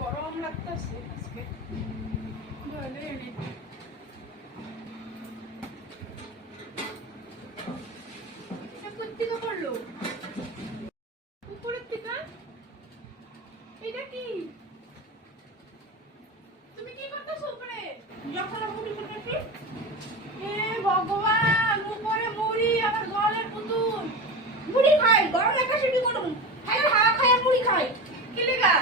গরম লাগতেছে আজকে জলে এনে এটা কোত্থেকে পড়লো উপরের থেকে এটা কি তুমি কি করতেছো উপরে যখন মুড়ি করতেছি এ ভগবান উপরে মুড়ি আবার জলের পুতুল মুড়ি খাই গরম লাগা সেটি করুন খাই হাওয়া খাই মুড়ি খাই কি লেগা